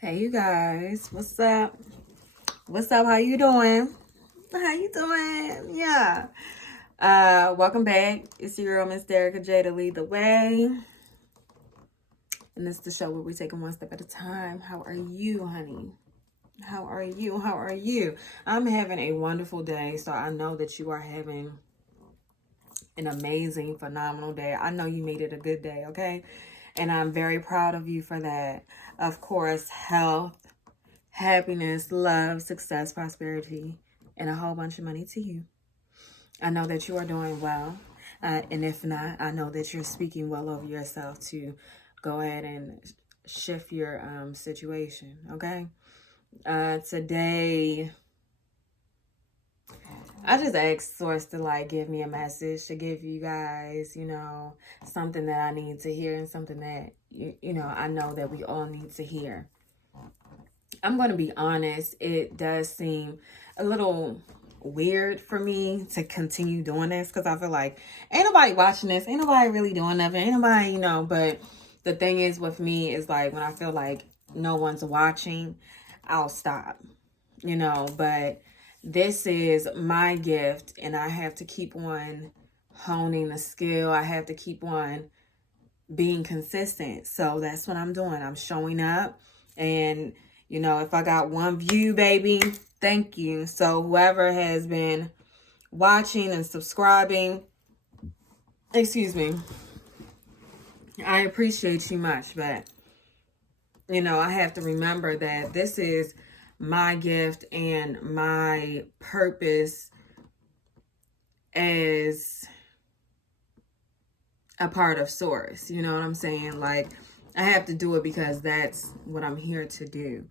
Hey you guys, what's up? What's up? How you doing? How you doing? Yeah. Welcome back. It's your girl, Miss DarricaJ, to lead the way. And this is the show where we take it one step at a time. How are you, honey? How are you? How are you? I'm having a wonderful day, so I know that you are having an amazing, phenomenal day. I know you made it a good day, okay? And I'm very proud of you for that. Of course, health, happiness, love, success, prosperity, and a whole bunch of money to you. I know that you are doing well. And if not, I know that you're speaking well over yourself to go ahead and shift your situation, okay? Today, I just asked Source to give me a message to give you guys, something that I need to hear and something that, I know that we all need to hear. I'm going to be honest, it does seem a little weird for me to continue doing this because I feel like ain't nobody watching this, ain't nobody really doing nothing, ain't nobody, but the thing is with me is when I feel like no one's watching, I'll stop, but this is my gift and I have to keep on honing the skill. I have to keep on being consistent. So that's what I'm doing. I'm showing up and if I got one view, baby, thank you. So whoever has been watching and subscribing, excuse me, I appreciate you much, but I have to remember that this is my gift and my purpose as a part of Source. You know what I'm saying? I have to do it because that's what I'm here to do.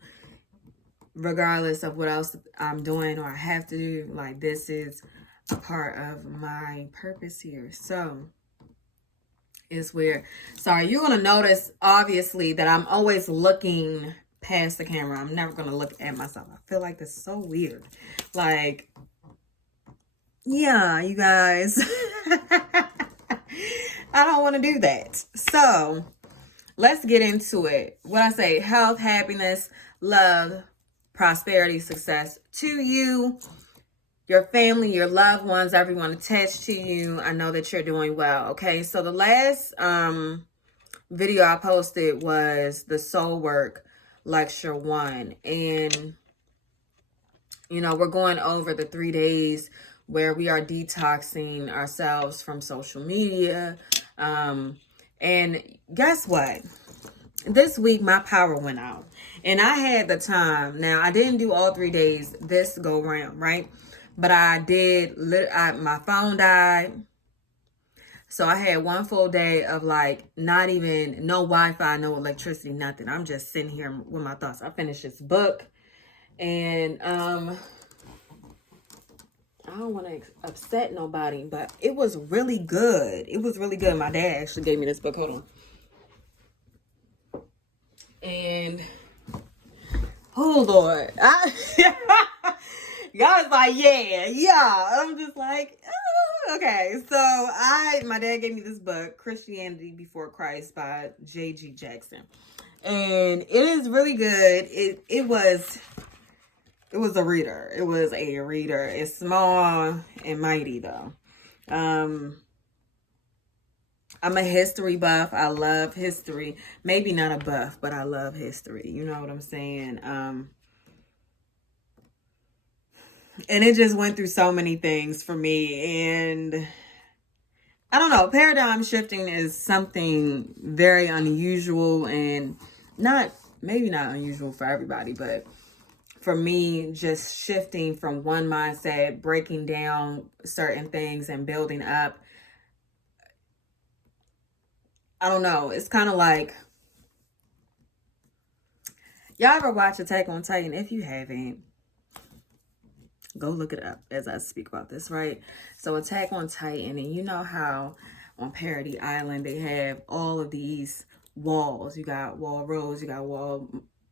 Regardless of what else I'm doing or I have to do, this is a part of my purpose here. So it's weird. Sorry, you're going to notice, obviously, that I'm always looking past the camera. I'm never going to look at myself. I feel like this is so weird. Yeah, you guys. I don't want to do that. So let's get into it. What I say, health, happiness, love, prosperity, success to you, your family, your loved ones, everyone attached to you. I know that you're doing well. Okay, so the last video I posted was the Soul Work Lecture 1. And, we're going over the 3 days where we are detoxing ourselves from social media. And guess what? This week, my power went out. And I had the time. Now, I didn't do all 3 days this go round, right? But I did, my phone died. So I had one full day of not even, no Wi-Fi, no electricity, nothing. I'm just sitting here with my thoughts. I finished this book. And I don't want to upset nobody, but it was really good. It was really good. My dad actually gave me this book. Hold on. And oh Lord, y'all was like, yeah. I'm just like, okay. So my dad gave me this book, Christianity Before Christ by J.G. Jackson, and it is really good. It was a reader. It was a reader. It's small and mighty though. I'm a history buff. I love history. Maybe not a buff, but I love history. You know what I'm saying? And it just went through so many things for me. And I don't know, paradigm shifting is something very unusual and maybe not unusual for everybody, but for me, just shifting from one mindset, breaking down certain things and building up. I don't know. It's kind of like, y'all ever watch Attack on Titan? If you haven't, go look it up as I speak about this, right? So Attack on Titan, and you know how on Parody Island they have all of these walls. You got Wall Rose, you got Wall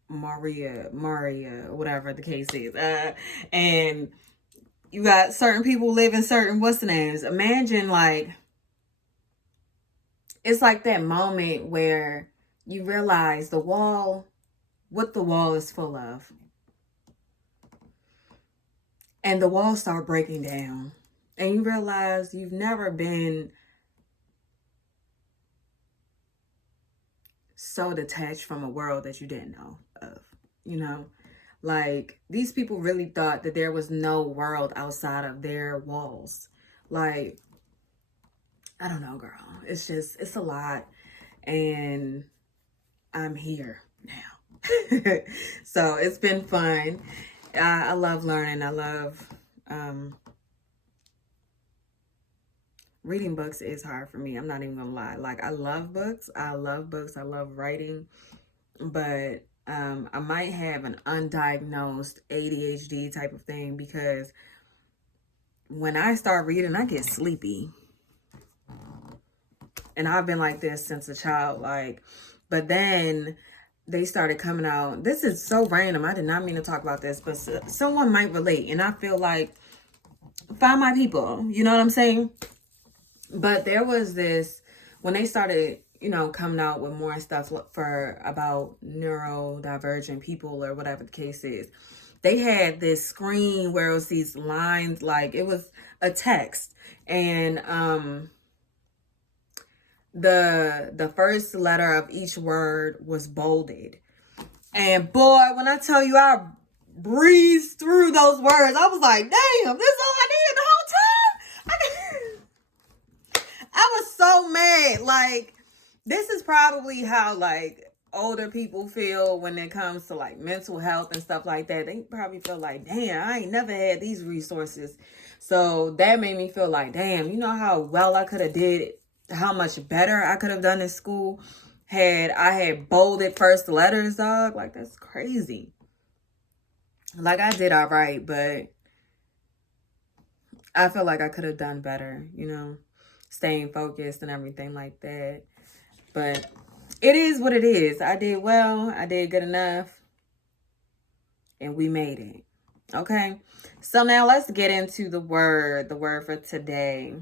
Maria, whatever the case is. And you got certain people live in certain, what's the names? Imagine it's like that moment where you realize the wall what the wall is full of. And the walls start breaking down. And you realize you've never been so detached from a world that you didn't know of, you know? Like, these people really thought that there was no world outside of their walls. Like, I don't know, girl. It's a lot. And I'm here now. So it's been fun. I love learning. I love reading books is hard for me. I'm not even gonna lie. Like, I love books. I love writing. But I might have an undiagnosed ADHD type of thing, because when I start reading, I get sleepy. And I've been like this since a child. Like, but then they started coming out. This is so random. I did not mean to talk about this, but someone might relate. And I feel like, find my people. You know what I'm saying? But there was this, when they started, you know, coming out with more stuff for about neurodivergent people or whatever the case is, they had this screen where it was these lines, like it was a text, and the first letter of each word was bolded. And boy, when I tell you I breezed through those words, I was like, damn, this is all I needed the whole time. I was so mad. Like, this is probably how, like, older people feel when it comes to, like, mental health and stuff like that. They probably feel like, damn, I ain't never had these resources. So that made me feel like, damn, you know how well I could have did, how much better I could have done in school had I had bolded first letters, dog. Like, that's crazy. Like, I did all right, but I feel like I could have done better, you know, staying focused and everything like that. But it is what it is. I did well. I did good enough. And we made it. Okay. So now let's get into the word for today.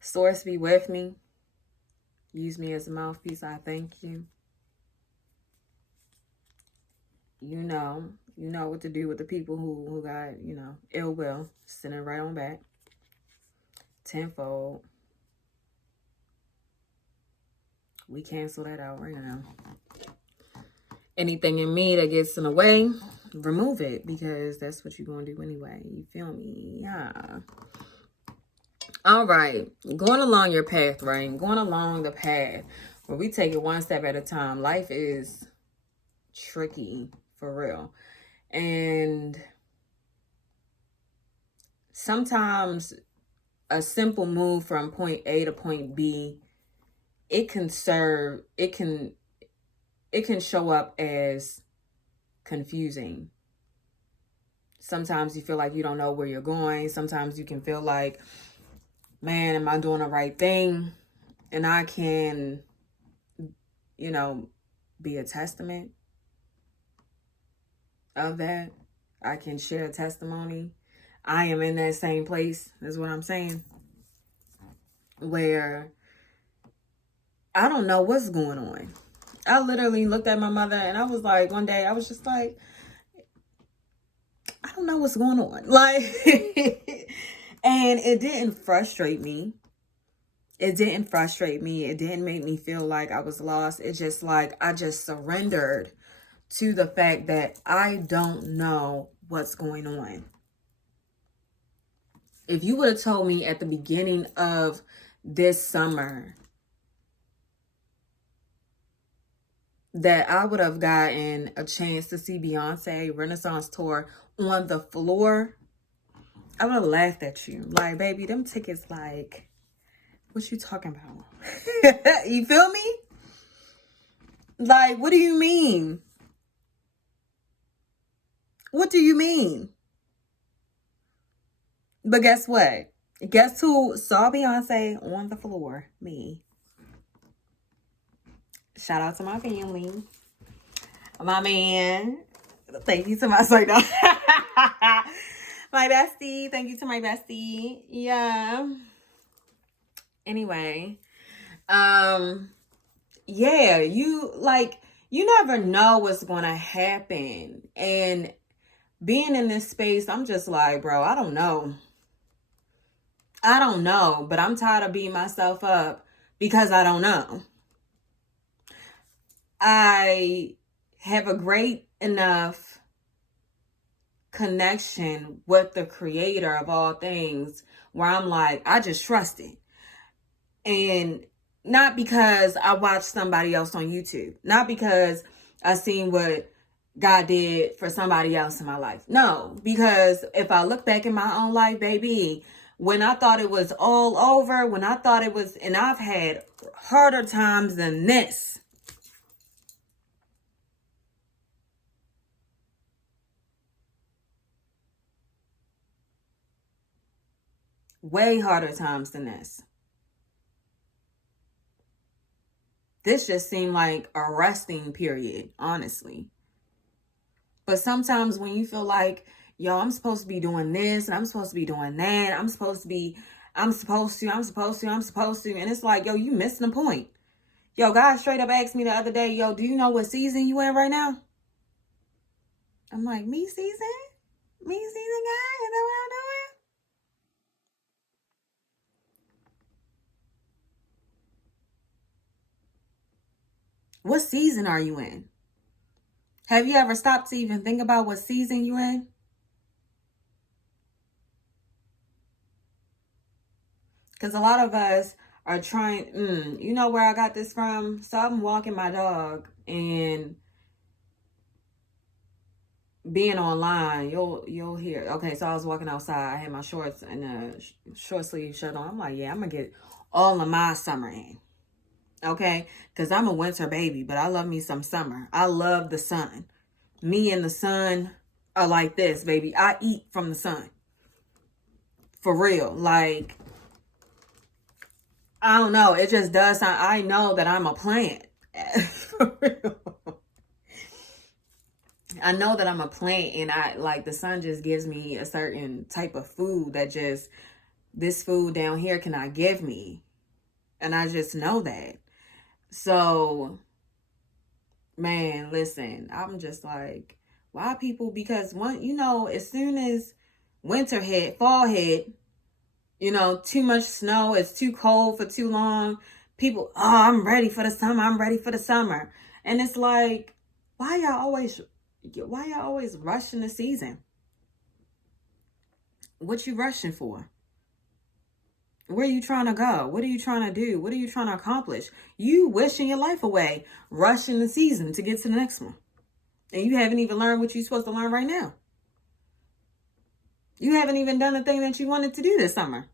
Source, be with me. Use me as a mouthpiece. I thank you. You know what to do with the people who got, you know, ill will. Send it right on back. Tenfold. We cancel that out right now. Anything in me that gets in the way, remove it, because that's what you're going to do anyway. You feel me? Yeah. All right. Going along your path, right? Going along the path where we take it one step at a time. Life is tricky, for real. And sometimes a simple move from point A to point B, it can show up as confusing. Sometimes you feel like you don't know where you're going. Sometimes you can feel like, man, am I doing the right thing? And I can, you know, be a testament of that. I can share a testimony. I am in that same place, is what I'm saying, where I don't know what's going on. I literally looked at my mother and I was like, one day I was just like, I don't know what's going on. Like, and it didn't frustrate me. It didn't frustrate me. It didn't make me feel like I was lost. It's just like, I just surrendered to the fact that I don't know what's going on. If you would have told me at the beginning of this summer that I would have gotten a chance to see Beyonce Renaissance tour on the floor, I would have laughed at you. Like, baby, them tickets, like, what you talking about? You feel me? Like, what do you mean? What do you mean? But guess what? Guess who saw Beyonce on the floor? Me. Shout out to my family. My man. Thank you to my my bestie. Thank you to my bestie. Yeah. Anyway. yeah, you like, you never know what's going to happen. And being in this space, I'm just like, bro, I don't know. I don't know, but I'm tired of beating myself up because I don't know. I have a great enough connection with the creator of all things where I'm like, I just trust it. And not because I watched somebody else on YouTube, not because I seen what God did for somebody else in my life. No, because if I look back in my own life, baby, when I thought it was all over, when I thought it was, and I've had harder times than this. Way harder times than this. This just seemed like a resting period, honestly. But sometimes when you feel like, yo, I'm supposed to be doing this and I'm supposed to be doing that, I'm supposed to, and it's like, yo, you missing the point. Yo, God straight up asked me the other day, yo, do you know what season you in right now? I'm like, me season? Me season, God? Is that what I'm doing? What season are you in? Have you ever stopped to even think about what season you're in? Because a lot of us are trying, you know where I got this from? So I'm walking my dog and being online, you'll hear. Okay, so I was walking outside. I had my shorts and a short sleeve shirt on. I'm like, yeah, I'm going to get all of my summer in. Okay, because I'm a winter baby, but I love me some summer. I love the sun. Me and the sun are like this, baby. I eat from the sun. For real. Like, I don't know. It just does sound, I know that I'm a plant. For real. I know that I'm a plant, and I like the sun just gives me a certain type of food that just, this food down here cannot give me. And I just know that. So, man, listen, I'm just like, why people? Because one, as soon as winter hit, fall hit, too much snow, it's too cold for too long. People, oh, I'm ready for the summer. I'm ready for the summer. And it's like, why y'all always rushing the season? What you rushing for? Where are you trying to go? What are you trying to do? What are you trying to accomplish? You wishing your life away, rushing the season to get to the next one. And you haven't even learned what you're supposed to learn right now. You haven't even done the thing that you wanted to do this summer.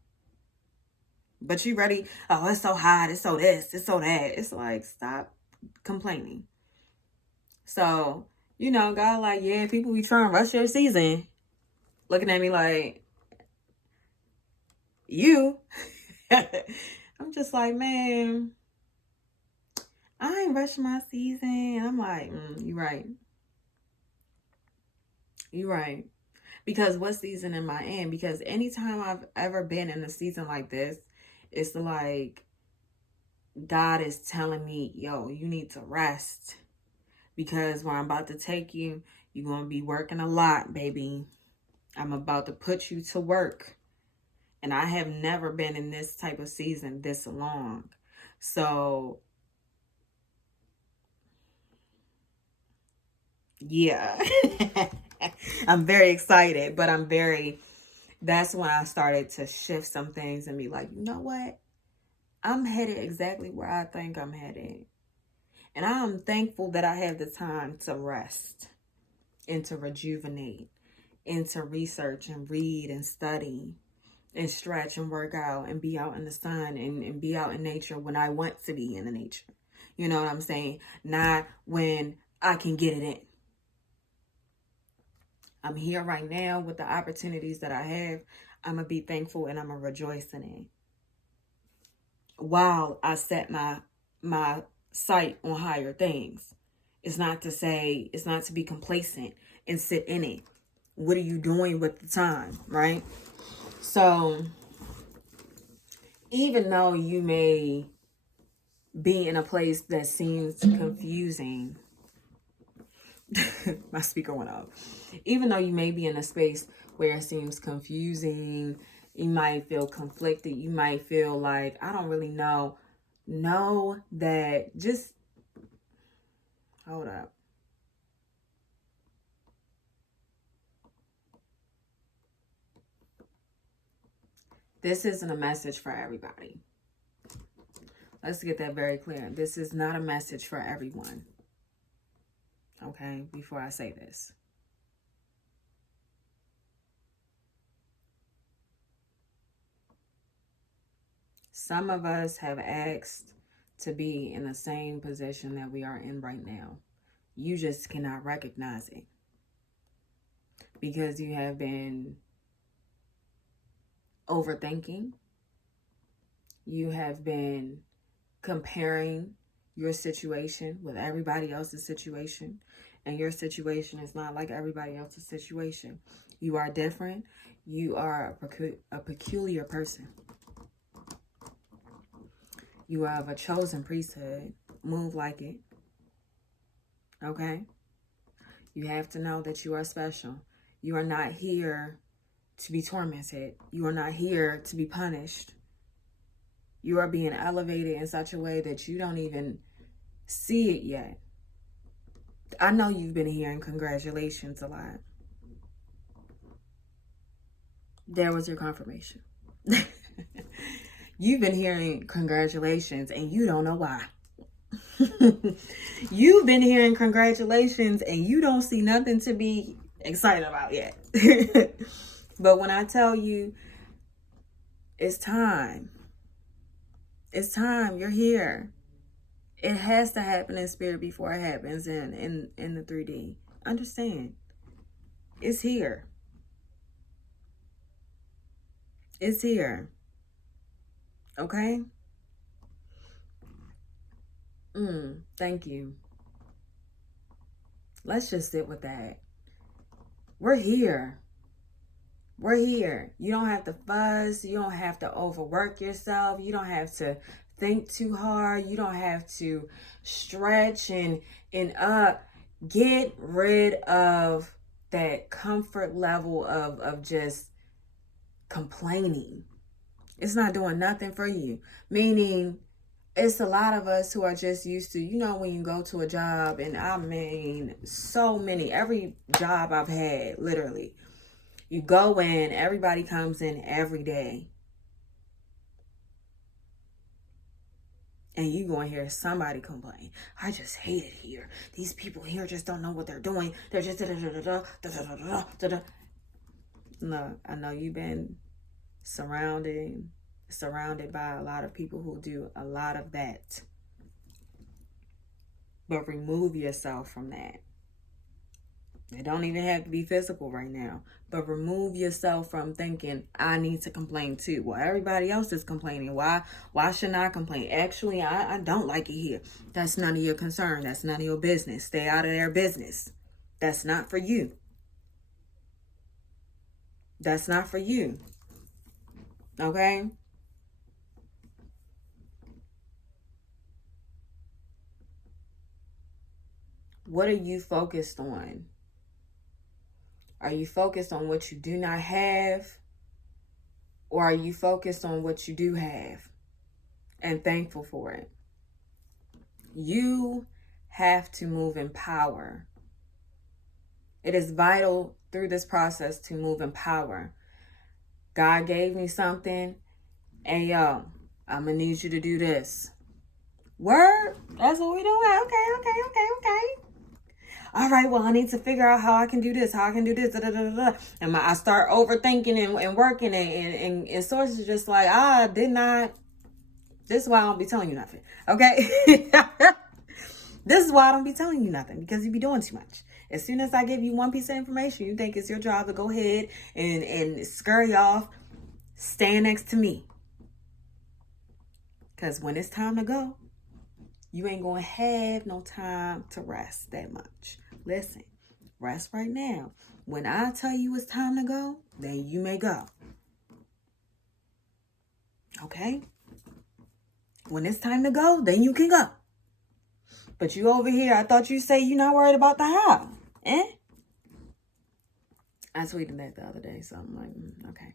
But you ready? Oh, it's so hot. It's so this. It's so that. It's like, stop complaining. So, God like, yeah, people be trying to rush your season. Looking at me like, you. I'm just like, man, I ain't rushing my season. I'm like, you're right. You're right. Because what season am I in? Because anytime I've ever been in a season like this, it's like God is telling me, yo, you need to rest. Because where I'm about to take you, you're going to be working a lot, baby. I'm about to put you to work. And I have never been in this type of season this long. So, yeah. I'm very excited, but that's when I started to shift some things and be like, you know what? I'm headed exactly where I think I'm headed. And I'm thankful that I have the time to rest and to rejuvenate and to research and read and study and stretch and work out and be out in the sun and be out in nature when I want to be in the nature. You know what I'm saying? Not when I can get it in. I'm here right now with the opportunities that I have. I'm going to be thankful and I'm going to rejoice in it. While I set my sight on higher things. It's not to be complacent and sit in it. What are you doing with the time, right? So, even though you may be in a place that seems confusing. My speaker went off. Even though you may be in a space where it seems confusing, you might feel conflicted, you might feel like, I don't really know. Know that, just hold up. This isn't a message for everybody. Let's get that very clear. This is not a message for everyone. Okay, before I say this. Some of us have asked to be in the same position that we are in right now. You just cannot recognize it because you have been overthinking. You have been comparing your situation with everybody else's situation, and your situation is not like everybody else's situation. You are different. You are a peculiar person. You are of a chosen priesthood. Move like it. Okay? You have to know that you are special. You are not here to be tormented. You are not here to be punished. You are being elevated in such a way that you don't even see it yet. I know you've been hearing congratulations a lot. There was your confirmation. You've been hearing congratulations and you don't know why. You've been hearing congratulations and you don't see nothing to be excited about yet. But when I tell you it's time, it's time, you're here. It has to happen in spirit before it happens in the 3D. Understand? It's here. It's here. Okay? Thank you. Let's just sit with that. We're here. We're here. You don't have to fuzz. You don't have to overwork yourself. You don't have to think too hard. You don't have to stretch and get rid of that comfort level of just complaining. It's not doing nothing for you. Meaning, it's a lot of us who are just used to, when you go to a job, and I mean, so many, every job I've had, literally, you go in, everybody comes in every day, and you going to hear somebody complain. I just hate it here. These people here just don't know what they're doing. They're just No, I know you've been surrounded by a lot of people who do a lot of that. But remove yourself from that. It don't even have to be physical right now. But remove yourself from thinking, I need to complain too. Well, everybody else is complaining. Why shouldn't I complain? Actually, I don't like it here. That's none of your concern. That's none of your business. Stay out of their business. That's not for you. That's not for you. Okay? What are you focused on? Are you focused on what you do not have? Or are you focused on what you do have and thankful for it? You have to move in power. It is vital through this process to move in power. God gave me something. Hey, yo, I'm going to need you to do this. Word? That's what we doing? Okay. All right, well, I need to figure out how I can do this, And I start overthinking and working and Source is just like, this is why I don't be telling you nothing, okay? This is why I don't be telling you nothing, because you be doing too much. As soon as I give you one piece of information, you think it's your job to go ahead and scurry off, stand next to me. Because when it's time to go, you ain't going to have no time to rest that much. Listen, rest right now. When I tell you it's time to go, then you may go. Okay? When it's time to go, then you can go. But you over here, I thought you say you're not worried about the how. Eh? I tweeted that the other day, so I'm like, okay.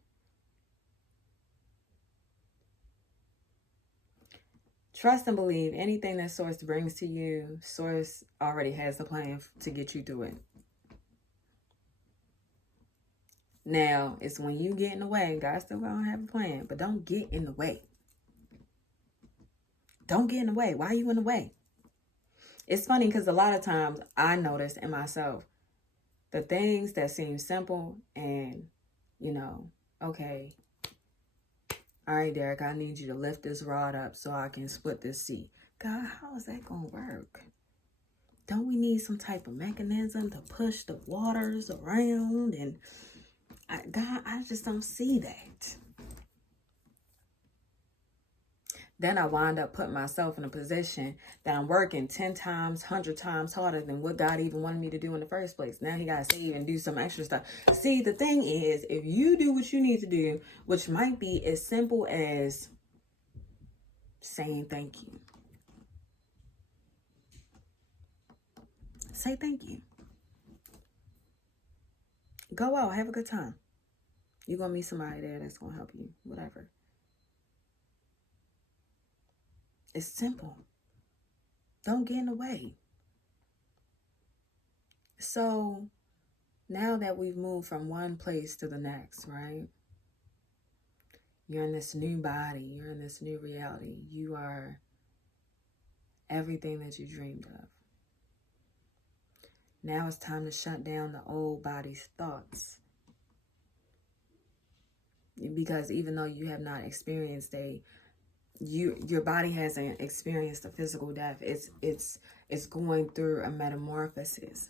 Trust and believe anything that Source brings to you, Source already has a plan to get you through it. Now, it's when you get in the way, God still gonna have a plan, but don't get in the way. Don't get in the way. Why are you in the way? It's funny because a lot of times I notice in myself, the things that seem simple and, okay, all right, Derek, I need you to lift this rod up so I can split this seat. God, how is that going to work? Don't we need some type of mechanism to push the waters around? And God, I just don't see that. Then I wind up putting myself in a position that I'm working 10 times, 100 times harder than what God even wanted me to do in the first place. Now he got to save and do some extra stuff. See, the thing is, if you do what you need to do, which might be as simple as saying thank you. Say thank you. Go out, have a good time. You're going to meet somebody there that's going to help you, whatever. It's simple. Don't get in the way. So now that we've moved from one place to the next, right? You're in this new body. You're in this new reality. You are everything that you dreamed of. Now it's time to shut down the old body's thoughts. Because even though you have not experienced your body hasn't experienced a physical death. It's going through a metamorphosis.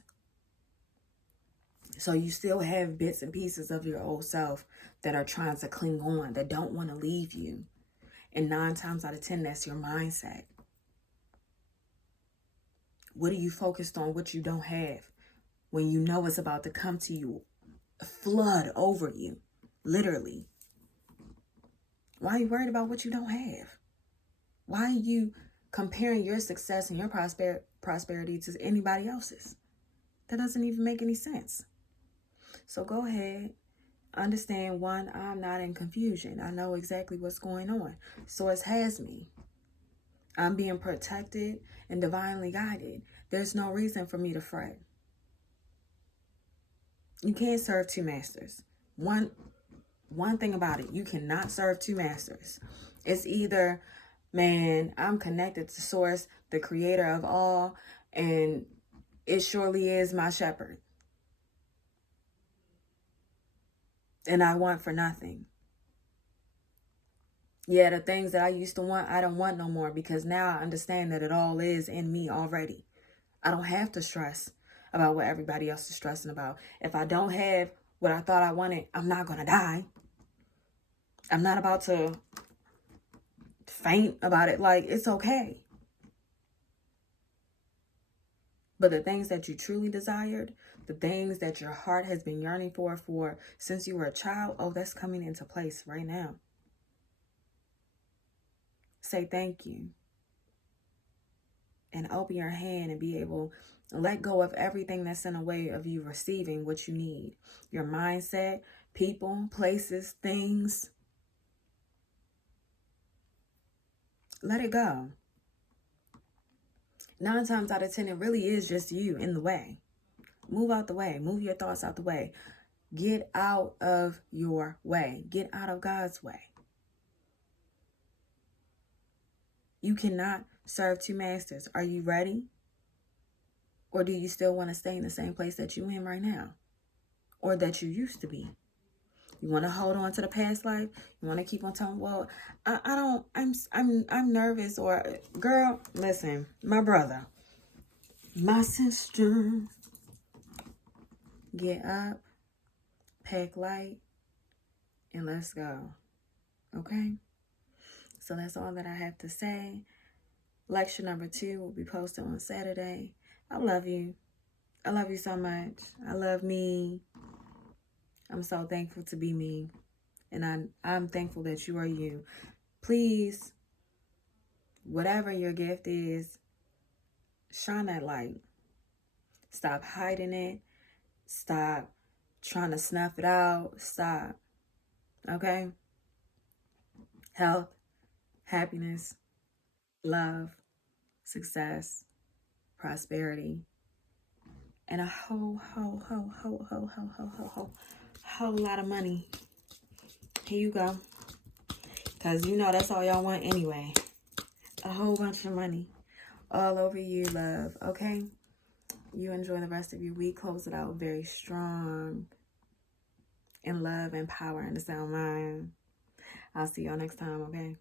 So you still have bits and pieces of your old self that are trying to cling on, that don't want to leave you. And 9 times out of 10, that's your mindset. What are you focused on? What you don't have when you know it's about to come to you, flood over you, literally. Why are you worried about what you don't have? Why are you comparing your success and your prosperity to anybody else's? That doesn't even make any sense. So go ahead. Understand, one, I'm not in confusion. I know exactly what's going on. Source has me. I'm being protected and divinely guided. There's no reason for me to fret. You can't serve 2 masters. One thing about it, you cannot serve 2 masters. It's either, man, I'm connected to Source, the creator of all, and it surely is my shepherd. And I want for nothing. Yeah, the things that I used to want, I don't want no more, because now I understand that it all is in me already. I don't have to stress about what everybody else is stressing about. If I don't have what I thought I wanted, I'm not going to die. I'm not about to faint about it. Like, it's okay. But the things that you truly desired, the things that your heart has been yearning for since you were a child, oh, that's coming into place right now. Say thank you. And open your hand and be able to let go of everything that's in the way of you receiving what you need. Your mindset, people, places, things. Let it go. 9 times out of 10, it really is just you in the way. Move out the way. Move your thoughts out the way. Get out of your way. Get out of God's way. You cannot serve 2 masters. Are you ready? Or do you still want to stay in the same place that you're in right now? Or that you used to be? You want to hold on to the past life? You want to keep on telling, well, I'm nervous, or girl, listen, my brother, my sister, get up, pack light, and let's go. Okay? So that's all that I have to say. Lecture number 2 will be posted on Saturday. I love you. I love you so much. I love me. I'm so thankful to be me. And I'm thankful that you are you. Please Whatever your gift is, shine that light. Stop hiding it. Stop trying to snuff it out. Stop. Okay? Health, happiness, love, success, prosperity, and a whole lot of money. Here you go. Because you know that's all y'all want anyway. A whole bunch of money. All over you, love. Okay? You enjoy the rest of your week. Close it out very strong. In love and power and a sound mind. I'll see y'all next time, okay?